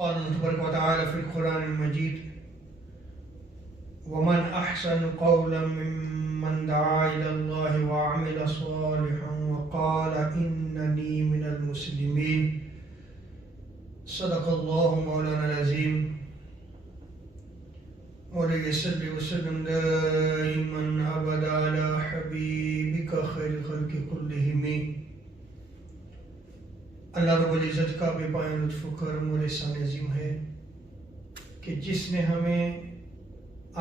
قال تبارك وتعالى في القرآن المجيد ومن أحسن قولا ممن دعا إلى الله وعمل صالحا وقال إنني من المسلمين صدق الله مولانا العظيم مولاي صل وسلم دائما أبدا على حبيبك خير خلق كلهم اللہ رب العزت کا بے پایہ لطف و کرم اور احسان عظیم ہے کہ جس نے ہمیں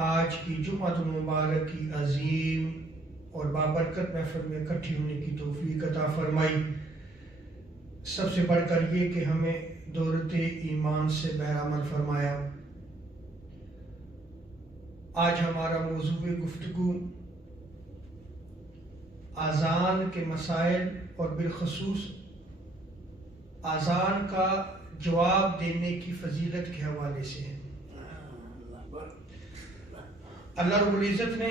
آج کی جمعۃ المبارک کی عظیم اور بابرکت محفل میں اکٹھی ہونے کی توفیق عطا فرمائی۔ سب سے بڑھ کر یہ کہ ہمیں دولت ایمان سے بہرامل فرمایا۔ آج ہمارا موضوع گفتگو اذان کے مسائل اور بالخصوص اذان کا جواب دینے کی فضیلت کے حوالے سے ہے۔ اللہ رب العزت نے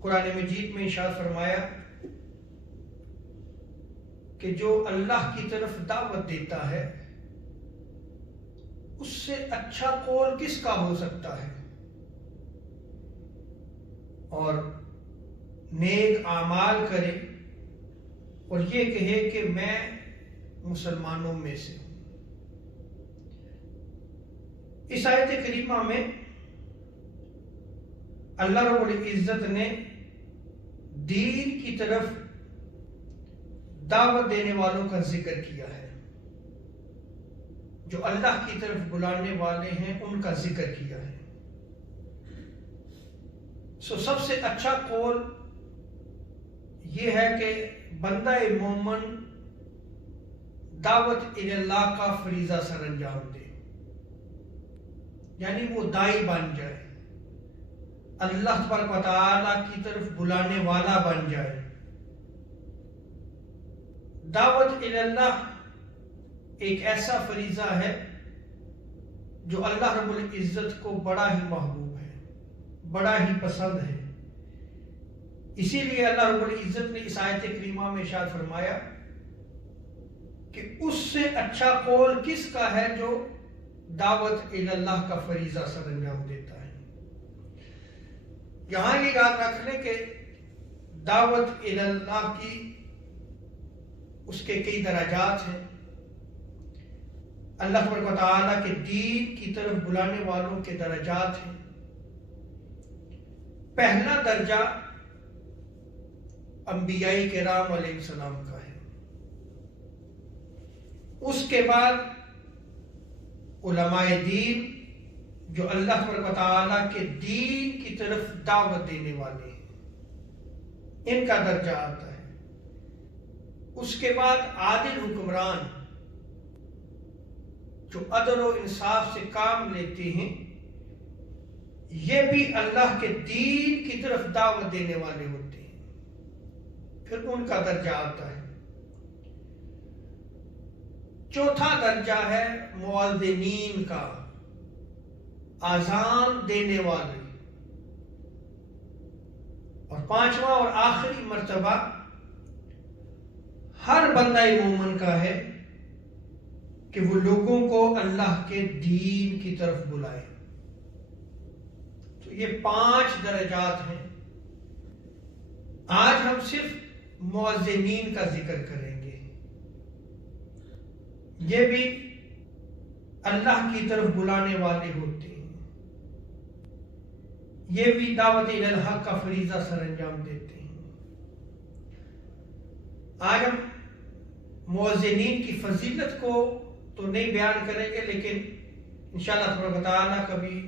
قرآن مجید میں ارشاد فرمایا کہ جو اللہ کی طرف دعوت دیتا ہے اس سے اچھا قول کس کا ہو سکتا ہے، اور نیک اعمال کرے اور یہ کہے کہ میں مسلمانوں میں سے ہوں۔ اس آیت کریمہ میں اللہ رب العزت نے دین کی طرف دعوت دینے والوں کا ذکر کیا ہے، جو اللہ کی طرف بلانے والے ہیں ان کا ذکر کیا ہے۔ سب سے اچھا قول یہ ہے کہ بندہ مومن دعوت اللہ کا فریضہ سر انجام دے، یعنی وہ دائی بن جائے، اللہ تبارک و تعالی کی طرف بلانے والا بن جائے۔ دعوت اللہ ایک ایسا فریضہ ہے جو اللہ رب العزت کو بڑا ہی محبوب ہے، بڑا ہی پسند ہے۔ اسی لیے اللہ رب العزت نے اس آیت کریمہ میں ارشاد فرمایا کہ اس سے اچھا قول کس کا ہے جو دعوت اللہ کا فریضہ سر انجام دیتا ہے۔ یہاں یہ یاد رکھ لیں کہ دعوت اللہ کی اس کے کئی درجات ہیں۔ اللہ تبارک و تعالیٰ کے دین کی طرف بلانے والوں کے درجات ہیں۔ پہلا درجہ انبیاء کرام علیہ السلام کا ہے، اس کے بعد علماء دین جو اللہ تبارک و تعالیٰ کے دین کی طرف دعوت دینے والے ہیں، ان کا درجہ آتا ہے۔ اس کے بعد عادل حکمران جو عدل و انصاف سے کام لیتے ہیں، یہ بھی اللہ کے دین کی طرف دعوت دینے والے ہوتے ہیں، پھر ان کا درجہ آتا ہے۔ چوتھا درجہ ہے مؤذنین کا، اذان دینے والے، اور پانچواں اور آخری مرتبہ ہر بندہ مومن کا ہے کہ وہ لوگوں کو اللہ کے دین کی طرف بلائے۔ تو یہ 5 درجات ہیں۔ آج ہم صرف مؤذنین کا ذکر کریں گے۔ یہ بھی اللہ کی طرف بلانے والے ہوتے ہیں، یہ بھی دعوت الحق کا فریضہ سر انجام دیتے ہیں۔ آج ہم مؤذنین کی فضیلت کو تو نہیں بیان کریں گے، لیکن انشاءاللہ تبارک و تعالیٰ کبھی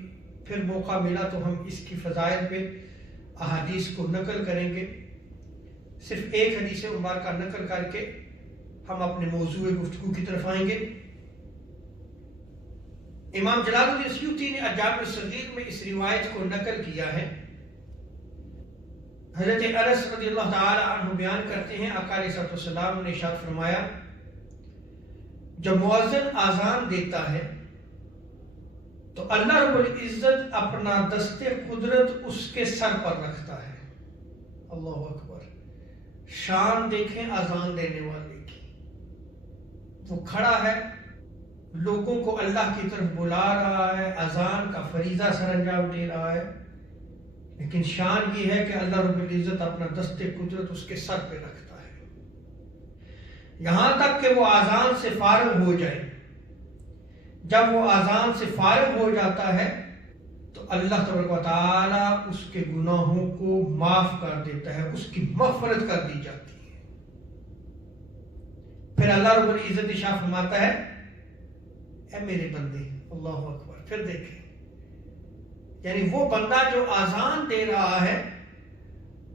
پھر موقع ملا تو ہم اس کی فضائل پہ احادیث کو نقل کریں گے۔ صرف ایک حدیث مبارکہ نقل کر کے ہم اپنے موضوع گفتگو کی طرف آئیں گے۔ امام جلال الدین سیوطی نے الجامع الصغیر میں اس روایت کو نقل کیا ہے۔ حضرت انس رضی اللہ تعالی عنہ بیان کرتے ہیں، آقا علیہ الصلوۃ والسلام نے ارشاد فرمایا، جب مؤذن اذان دیتا ہے تو اللہ رب العزت اپنا دست قدرت اس کے سر پر رکھتا ہے۔ اللہ اکبر، شان دیکھیں اذان دینے والے کی۔ وہ کھڑا ہے، لوگوں کو اللہ کی طرف بلا رہا ہے، اذان کا فریضہ سر انجام دے رہا ہے، لیکن شان یہ ہے کہ اللہ رب العزت اپنا دست قدرت اس کے سر پہ رکھتا ہے یہاں تک کہ وہ اذان سے فارغ ہو جائے۔ جب وہ اذان سے فارغ ہو جاتا ہے تو اللہ تبارک و تعالیٰ اس کے گناہوں کو معاف کر دیتا ہے، اس کی مغفرت کر دی جاتی ہے۔ پھر اللہ رب العزت ارشاد فرماتا ہے، اے میرے بندے، اللہ اکبر، پھر دیکھیں، یعنی وہ بندہ جو اذان دے رہا ہے،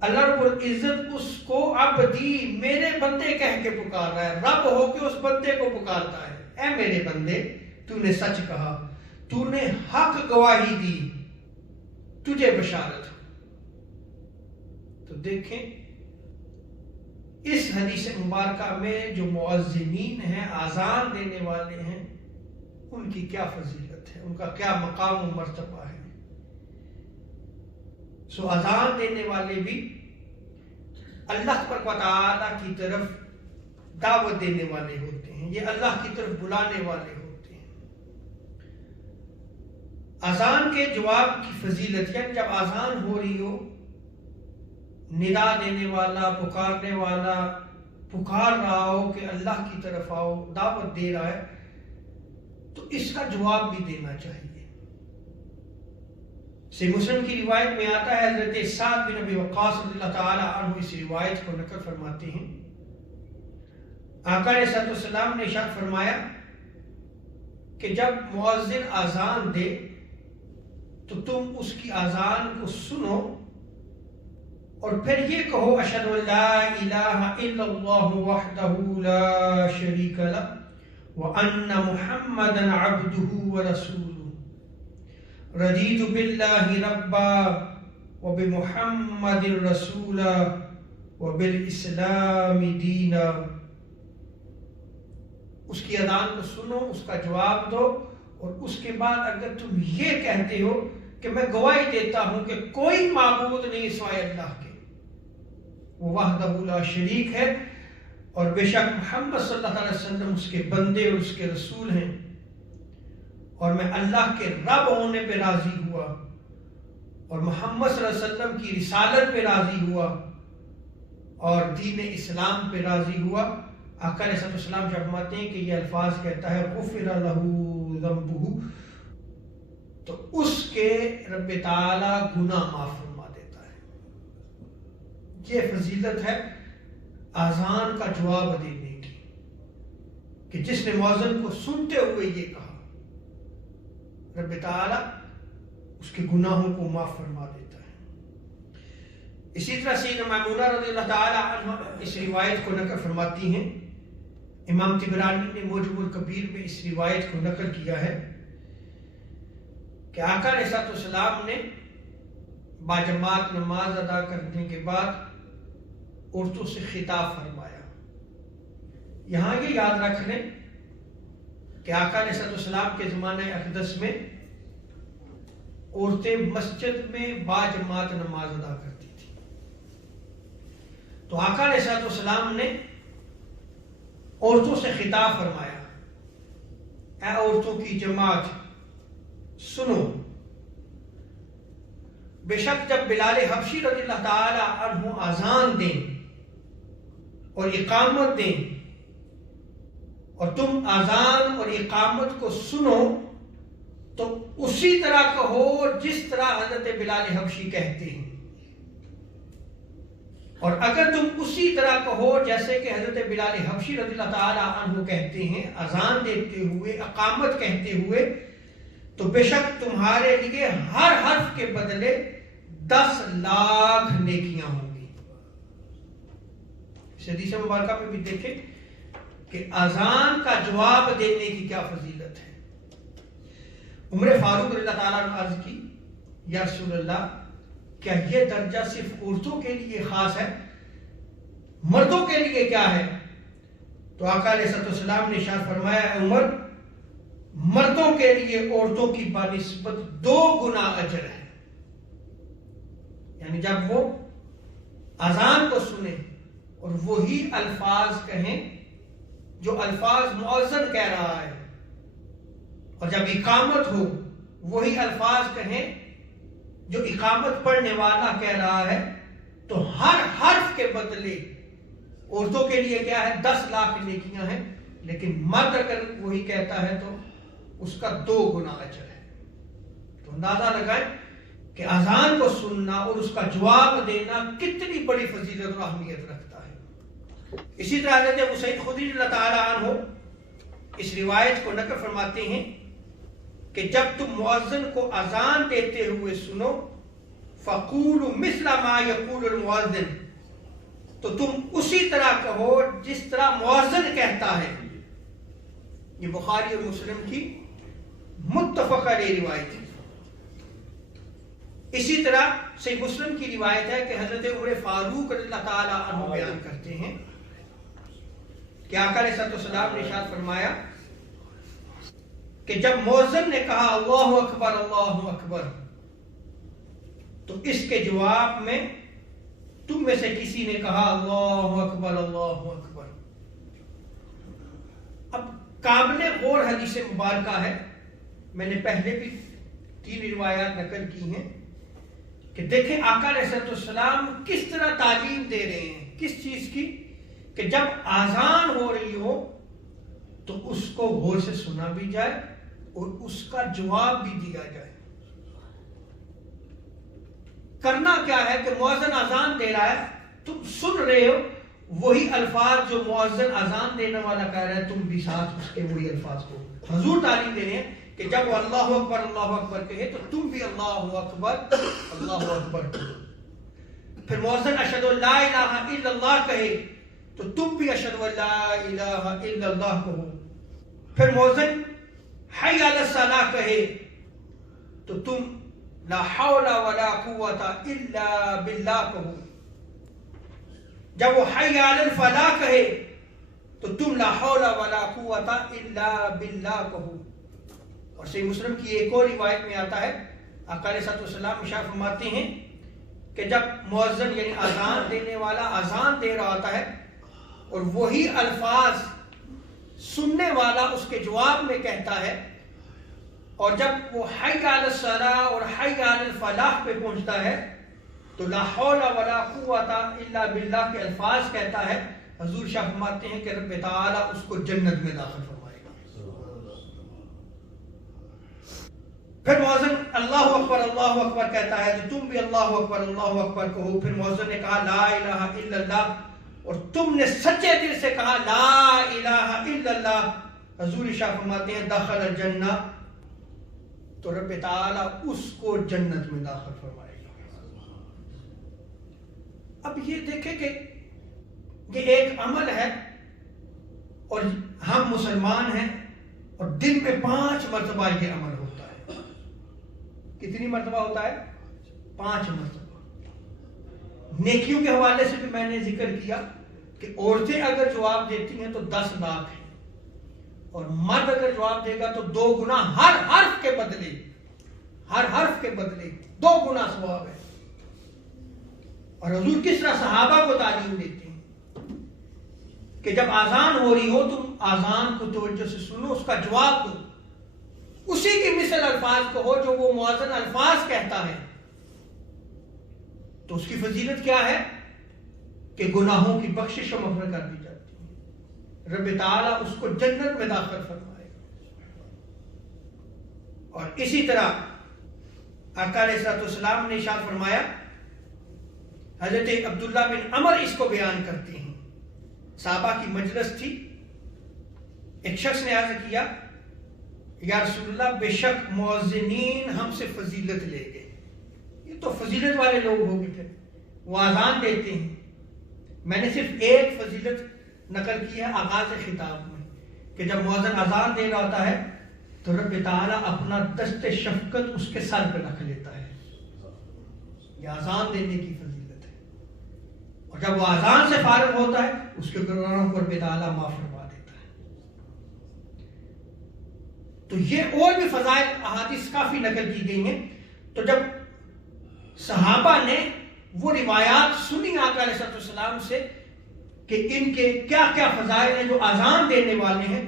اللہ رب العزت اس کو عبدی، میرے بندے کہہ کے پکار رہا ہے، رب ہو کے اس بندے کو پکارتا ہے، اے میرے بندے، تو نے سچ کہا، تو نے حق گواہی دی، تجھے بشارت ہو۔ تو دیکھیں اس حدیث مبارکہ میں جو مؤذنین ہیں، اذان دینے والے ہیں، ان کی کیا فضیلت ہے، ان کا کیا مقام و مرتبہ ہے۔ سو اذان دینے والے بھی اللہ تبارک و تعالیٰ کی طرف دعوت دینے والے ہوتے ہیں، یہ اللہ کی طرف بلانے والے ہوتے ہیں۔ اذان کے جواب کی فضیلت، یعنی جب اذان ہو رہی ہو، ندا دینے والا، پکارنے والا پکار رہا ہو کہ اللہ کی طرف آؤ، دعوت دے رہا ہے، تو اس کا جواب بھی دینا چاہیے۔ صحیح مسلم کی روایت میں آتا ہے، حضرت سعد بن ابی وقاص رضی اللہ تعالی عنہ اس روایت کو نقل فرماتے ہیں، آقا علیہ الصلوۃ والسلام نے ارشاد فرمایا کہ جب مؤذن اذان دے تو تم اس کی اذان کو سنو اور پھر یہ کہو، اشہد ان لا الہ الا اللہ وحدہ لا شریک لہ وان محمدا عبدہ ورسولہ، رضیت باللہ ربا وبمحمد رسولا وبالاسلام دینا۔ اس کی اذان کو سنو، اس کا جواب دو، اور اس کے بعد اگر تم یہ کہتے ہو کہ میں گواہی دیتا ہوں کہ کوئی معبود نہیں سوائے اللہ کے، وہ وحدہ لا شریک ہے، اور بے شک محمد صلی اللہ علیہ وسلم اس کے بندے اور اس کے رسول ہیں، اور میں اللہ کے رب ہونے پہ راضی ہوا اور محمد صلی اللہ علیہ وسلم کی رسالت پہ راضی ہوا اور دین اسلام پہ راضی ہوا۔ آقا علیہ السلام جب فرماتے ہیں کہ یہ الفاظ کہتا ہے غفر لہ ذنبہ، تو اس کے رب تعالی گناہ معاف فرما دیتا ہے۔ یہ فضیلت ہے اذان کا جواب دینے کی، کہ جس نے مؤذن کو سنتے ہوئے یہ کہا، رب تعالی اس کے گناہوں کو معاف فرما دیتا ہے۔ اسی طرح سیدنا میمونہ رضی اللہ تعالی عنہ اس روایت کو نقل فرماتی ہیں، امام طبرانی نے موجم الکبیر میں اس روایت کو نقل کیا ہے کہ آقا علیہ السلام نے باجماعت نماز ادا کرنے کے بعد عورتوں سے خطاب فرمایا۔ یہاں یہ یاد رکھ لیں کہ آقا علیہ السلام کے زمانہ اقدس میں عورتیں مسجد میں باجماعت نماز ادا کرتی تھی، تو آقا علیہ السلام نے عورتوں سے خطاب فرمایا، اے عورتوں کی جماعت سنو، بے شک جب بلال حبشی رضی اللہ تعالی عنہ اذان دیں اور اقامت دیں اور تم اذان اور اقامت کو سنو تو اسی طرح کہو جس طرح حضرت بلال حبشی کہتے ہیں، اور اگر تم اسی طرح کہو جیسے کہ حضرت بلال حبشی رضی اللہ تعالی عنہ کہتے ہیں، اذان دیتے ہوئے، اقامت کہتے ہوئے، تو بے شک تمہارے لیے ہر حرف کے بدلے 10 لاکھ نیکیاں ہوں گی۔ اس حدیث مبارکہ میں بھی دیکھیں کہ اذان کا جواب دینے کی کیا فضیلت ہے۔ عمر فاروق رضی اللہ تعالیٰ نے عرض کی، یا رسول اللہ، کیا یہ درجہ صرف عورتوں کے لیے خاص ہے، مردوں کے لیے کیا ہے؟ تو آقا علیہ السلام نے ارشاد فرمایا، اے عمر، مردوں کے لیے عورتوں کی بنسبت 2 گنا اجر ہے۔ یعنی جب وہ اذان کو سنیں اور وہی الفاظ کہیں جو الفاظ مؤذن کہہ رہا ہے، اور جب اقامت ہو وہی الفاظ کہیں جو اقامت پڑھنے والا کہہ رہا ہے، تو ہر حرف کے بدلے عورتوں کے لیے کیا ہے 10 لاکھ نیکیاں ہیں، لیکن مرد اگر وہی کہتا ہے تو اس کا 2 گنا اجر ہے۔ تو اندازہ لگائیں کہ اذان کو سننا اور اس کا جواب دینا کتنی بڑی فضیلت اور اہمیت رکھتا ہے۔ اسی طرح حضرت ابو سعید خدری رضی اللہ تعالیٰ عنہ اس روایت کو نقل فرماتے ہیں کہ جب تم مؤذن کو اذان دیتے ہوئے سنو فَقُولُوا مِثْلَ مَا يَقُولُ الْمُؤَذِّنُ، تو تم اسی طرح کہو جس طرح مؤذن کہتا ہے۔ یہ بخاری اور مسلم کی متفق علیہ روایت ہے۔ اسی طرح صحیح مسلم کی روایت ہے کہ حضرت عمر فاروق رضی اللہ تعالیٰ عنہ بیان کرتے ہیں کہ آقا علیہ السلام نے ارشاد فرمایا کہ جب مؤذن نے کہا اللہ اکبر اللہ اکبر، تو اس کے جواب میں تم میں سے کسی نے کہا اللہ اکبر اللہ اکبر۔ اب قابل غور حدیث مبارکہ ہے، میں نے پہلے بھی 3 روایات نقل کی ہیں کہ دیکھیں آقا علیہ السلام کس طرح تعلیم دے رہے ہیں، کس چیز کی، کہ جب آذان ہو رہی ہو تو اس کو غور سے سنا بھی جائے اور اس کا جواب بھی دیا جائے۔ کرنا کیا ہے کہ مؤذن اذان دے رہا ہے، تم سن رہے ہو وہی الفاظ جو مؤذن اذان دینے والا کہہ رہا ہے، تم بھی ساتھ اس کے وہی الفاظ کو۔ حضور تعلیم دے رہے ہیں کہ جب وہ اللہ اکبر کہے تو تم بھی اللہ اکبر کہو۔ پھر مؤذن اشہد ان لا الہ الا اللہ کہے تو تم بھی اشہد ان لا الہ الا اللہ کہو۔ پھر مؤذن حی علی الصلاۃ کہے تو تم لا حول ولا قوت الا باللہ کہو۔ جب وہ حی علی الفلاح کہے تو تم لا حول ولا قوت الا باللہ کہو۔ اور صحیح مسلم کی ایک اور روایت میں آتا ہے، آقا علیہ السلام ارشاد فرماتے ہیں کہ جب مؤذن یعنی اذان دینے والا اذان دے رہا ہوتا ہے اور وہی الفاظ سننے والا اس کے جواب میں کہتا ہے، اور جب وہ حی علی الصلاۃ اور حی علی الفلاح پہ پہنچتا ہے تو لا حول ولا قوت الا باللہ کے الفاظ کہتا ہے، حضور شاہ فرماتے ہیں کہ رب تعالیٰ اس کو جنت میں داخل فرمائے گا۔ پھر مؤذن اللہ اکبر کہتا ہے تو تم بھی اللہ اکبر کہو۔ پھر مؤذن نے کہا لا الہ الا اللہ، اور تم نے سچے دل سے کہا لا الہ الا اللہ، حضور شاہ فرماتے ہیں دخل الجنہ، تو رب تعالیٰ اس کو جنت میں داخل فرمائے گا۔ اب یہ دیکھیں کہ یہ ایک عمل ہے اور ہم مسلمان ہیں اور دن میں 5 مرتبہ یہ عمل ہوتا ہے۔ کتنی مرتبہ ہوتا ہے؟ 5 مرتبہ۔ نیکیوں کے حوالے سے بھی میں نے ذکر کیا کہ عورتیں اگر جواب دیتی ہیں تو 10 لاکھ ہے، اور مرد اگر جواب دے گا تو 2 گنا، ہر حرف کے بدلے 2 گنا ثواب ہے۔ اور حضور کس طرح صحابہ کو تعلیم دیتے ہیں کہ جب آذان ہو رہی ہو تم آذان کو توجہ سے سنو، اس کا جواب دو، اسی کی مثل الفاظ کو ہو جو وہ مؤذن الفاظ کہتا ہے، تو اس کی فضیلت کیا ہے کہ گناہوں کی بخشش و مغفرت کر دی جاتی ہے، رب تعالیٰ اس کو جنت میں داخل فرمائے گا۔ اور اسی طرح آقا علیہ السلام نے ارشاد فرمایا، حضرت عبداللہ بن عمر اس کو بیان کرتے ہیں، صحابہ کی مجلس تھی، ایک شخص نے عرض کیا یا رسول اللہ بے شک مؤذنین ہم سے فضیلت لے گئے، یہ تو فضیلت والے لوگ ہو گئے تھے، وہ اذان دیتے ہیں۔ میں نے صرف ایک فضیلت نقل کی ہے آغاز خطاب میں کہ جب مؤذن اذان دے رہا ہوتا ہے تو رب تعالیٰ اپنا دست شفقت اس کے سر پہ رکھ لیتا ہے، یہ اذان دینے کی فضیلت ہے۔ اور جب وہ اذان سے فارغ ہوتا ہے اس کے گناہوں کو رب تعالیٰ معاف فرما دیتا ہے۔ تو یہ اور بھی فضائل احادیث کافی نقل کی گئی ہیں۔ تو جب صحابہ نے وہ روایات سنی آقا علیہ السلام سے کہ ان کے کیا کیا فضائل ہیں جو اذان دینے والے ہیں،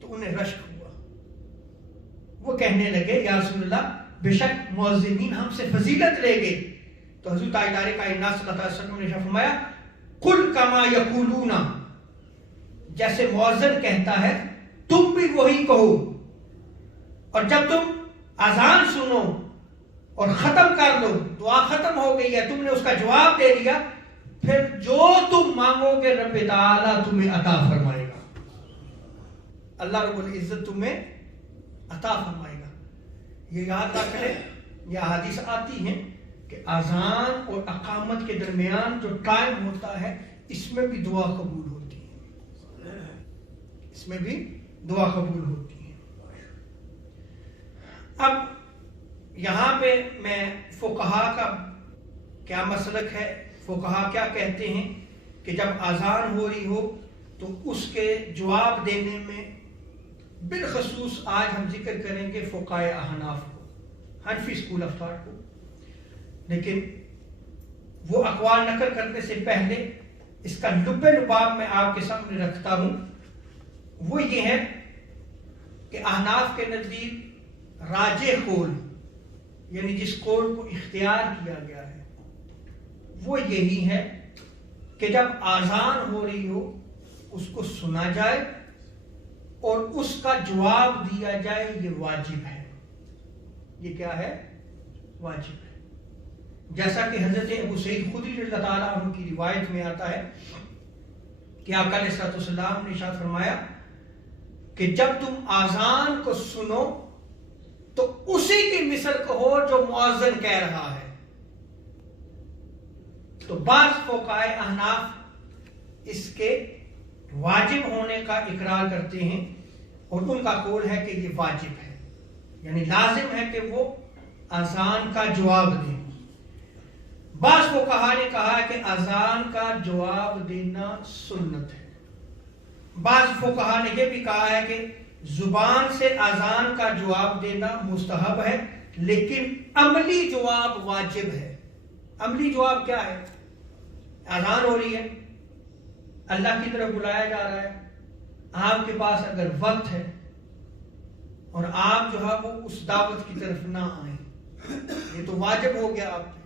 تو انہیں رشک ہوا کہنے لگے یا رسول اللہ بے شک مؤذنین ہم سے فضیلت لے گئے. تو حضور تاجدار کائنات صلی اللہ علیہ وسلم نے فرمایا قل کما یقولون، جیسے مؤذن کہتا ہے تم بھی وہی کہو. اور جب تم اذان سنو اور ختم کر لو، دعا ختم ہو گئی ہے، تم نے اس کا جواب دے دیا، پھر جو تم مانگو گے رب تعالیٰ تمہیں عطا فرمائے گا. اللہ رب العزت تمہیں عطا فرمائے گا. یہ یاد رکھ لیں، یہ احادیث آتی ہیں کہ اذان اور اقامت کے درمیان جو ٹائم ہوتا ہے اس میں بھی دعا قبول ہوتی ہے، اس میں بھی دعا قبول ہوتی ہے. اب یہاں پہ میں فقہا کا کیا مسلک ہے، فقہا کیا کہتے ہیں کہ جب اذان ہو رہی ہو تو اس کے جواب دینے میں بالخصوص آج ہم ذکر کریں گے فقہائے احناف کو، حنفی اسکول آف تھاٹ کو. لیکن وہ اقوال نقل کرنے سے پہلے اس کا لب لباب میں آپ کے سامنے رکھتا ہوں. وہ یہ ہے کہ احناف کے نزدیک راجح قول، یعنی جس قول کو اختیار کیا گیا ہے، وہ یہی ہے کہ جب اذان ہو رہی ہو اس کو سنا جائے اور اس کا جواب دیا جائے، یہ واجب ہے. یہ کیا ہے؟ واجب ہے. جیسا کہ حضرت ابو سعید خدری رضی اللہ تعالیٰ عنہ کی روایت میں آتا ہے کہ آقا علیہ الصلوۃ والسلام نے ارشاد فرمایا کہ جب تم اذان کو سنو تو اسی کی مثل کہو جو مؤذن کہہ رہا ہے. تو بعض فقہائے احناف اس کے واجب ہونے کا اقرار کرتے ہیں اور ان کا قول ہے کہ یہ واجب ہے، یعنی لازم ہے کہ وہ اذان کا جواب دیں. بعض فقہا نے کہا کہ اذان کا جواب دینا سنت ہے. بعض فقہا نے یہ بھی کہا ہے کہ زبان سے اذان کا جواب دینا مستحب ہے لیکن عملی جواب واجب ہے. عملی جواب کیا ہے؟ اذان ہو رہی ہے، اللہ کی طرف بلایا جا رہا ہے، آپ کے پاس اگر وقت ہے اور آپ جو ہے وہ اس دعوت کی طرف نہ آئیں، یہ تو واجب ہو گیا آپ پہ.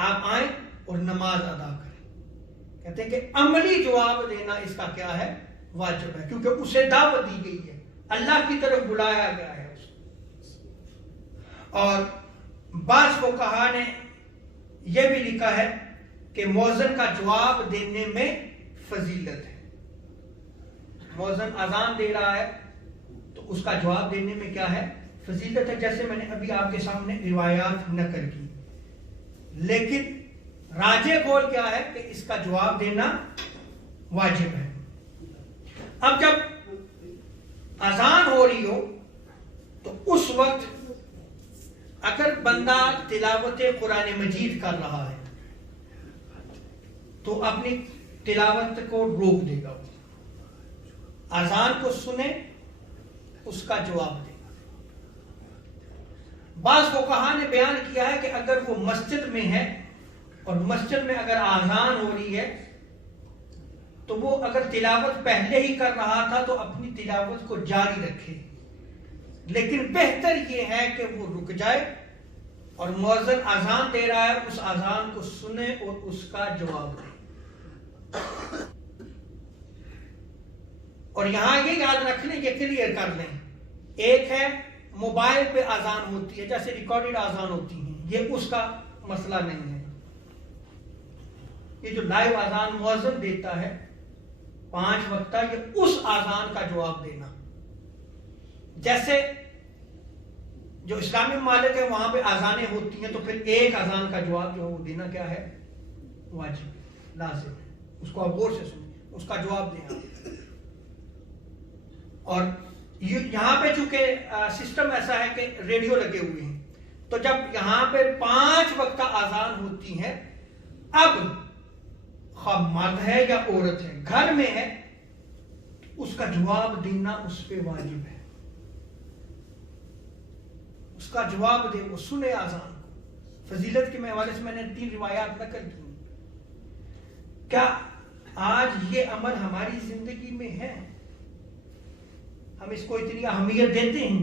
آپ آئیں اور نماز ادا کریں. کہتے ہیں کہ عملی جواب دینا اس کا کیا ہے؟ واجب ہے، کیونکہ اسے دعوت دی گئی ہے، اللہ کی طرف بلایا گیا ہے اس کو. اور بعض فقہا نے یہ بھی لکھا ہے کہ مؤذن کا جواب دینے میں فضیلت ہے. مؤذن اذان دے رہا ہے تو اس کا جواب دینے میں کیا ہے؟ فضیلت ہے، جیسے میں نے ابھی آپ کے سامنے روایات نقل کی. لیکن راجح قول کیا ہے کہ اس کا جواب دینا واجب ہے. اب جب اذان ہو رہی ہو تو اس وقت اگر بندہ تلاوت قرآن مجید کر رہا ہے تو اپنی تلاوت کو روک دے گا، اذان کو سنے، اس کا جواب دے گا. بعض فقہا نے بیان کیا ہے کہ اگر وہ مسجد میں ہے اور مسجد میں اگر اذان ہو رہی ہے تو وہ اگر تلاوت پہلے ہی کر رہا تھا تو اپنی تلاوت کو جاری رکھے، لیکن بہتر یہ ہے کہ وہ رک جائے اور مؤذن اذان دے رہا ہے اس اذان کو سنے اور اس کا جواب دے. اور یہاں یہ یاد رکھ لیں، یہ کلیئر کر لیں، ایک ہے موبائل پہ اذان ہوتی ہے جیسے ریکارڈڈ اذان ہوتی ہیں، یہ اس کا مسئلہ نہیں ہے. یہ جو لائیو اذان مؤذن دیتا ہے 5 وقتہ، یہ اس اذان کا جواب دینا. جیسے جو اسلامی ممالک ہے وہاں پہ اذانیں ہوتی ہیں تو پھر ایک اذان کا جواب جو ہے وہ دینا کیا ہے؟ واجب، لازم ہے. اس کو آپ غور سے سنیں، اس کا جواب دیں. اور یہاں پہ چونکہ سسٹم ایسا ہے کہ ریڈیو لگے ہوئے ہیں تو جب یہاں پہ 5 وقتہ اذان ہوتی ہے، اب خواہ مرد ہے یا عورت ہے، گھر میں ہے، اس کا جواب دینا اس پہ واجب ہے. اس کا جواب دے، وہ سنے اذان کو. فضیلت کے حوالے سے میں نے 3 روایات نقل کی. کیا آج یہ عمل ہماری زندگی میں ہے؟ ہم اس کو اتنی اہمیت دیتے ہیں؟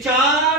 4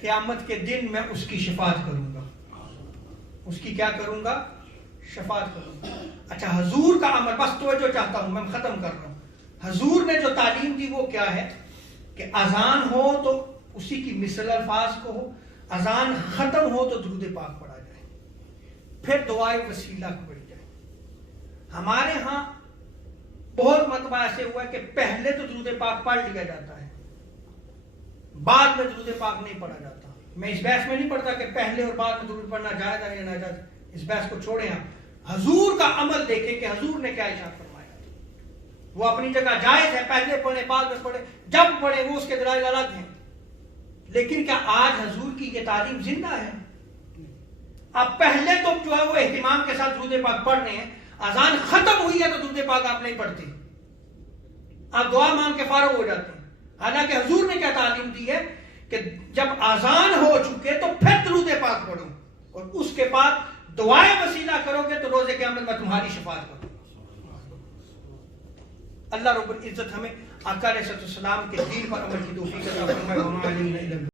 قیامت کے دن میں اس کی شفاعت کروں گا. اس کی کیا کروں گا؟ شفاعت کروں گا. اچھا حضور کا عمل، بس توجہ چاہتا ہوں میں ختم کر رہا ہوں. حضور نے جو تعلیم دی وہ کیا ہے کہ اذان ہو تو اسی کی مثل الفاظ کو ہو، اذان ختم ہو تو درود پاک پڑھا جائے، پھر دعائے وسیلہ کو پڑھی جائے. ہمارے ہاں بہت مرتبہ ایسے ہوا ہے کہ پہلے تو درود پاک پڑھ لیا جاتا ہے، بعد میں درود پاک نہیں پڑھا جاتا. میں اس بحث میں نہیں پڑھتا کہ پہلے اور بعد میں درود پڑھنا جائز ہے یا ناجائز، اس بحث کو چھوڑیں. آپ حضور کا عمل دیکھیں کہ حضور نے کیا ارشاد فرمایا. وہ اپنی جگہ جائز ہے، پہلے پڑھے بعد میں پڑھے، جب پڑھے وہ اس کے دلائل الگ ہیں. لیکن کیا آج حضور کی یہ تعلیم زندہ ہے؟ اب پہلے تو جو ہے وہ اہتمام کے ساتھ درود پاک پڑھ رہے ہیں، اذان ختم ہوئی ہے تو درود پاک آپ نہیں پڑھتے، آپ دعا مانگ کے فارغ ہو جاتے ہیں. حالانکہ حضور نے کیا تعلیم دی ہے کہ جب اذان ہو چکے تو پھر درود پاک پڑھو اور اس کے بعد دعائیں وسیلہ کرو گے تو روز قیامت میں تمہاری شفاعت کروں. اللہ رب العزت ہمیں آقا علیہ السلام کے دین پر عمل کی توفیق عطا فرمائے.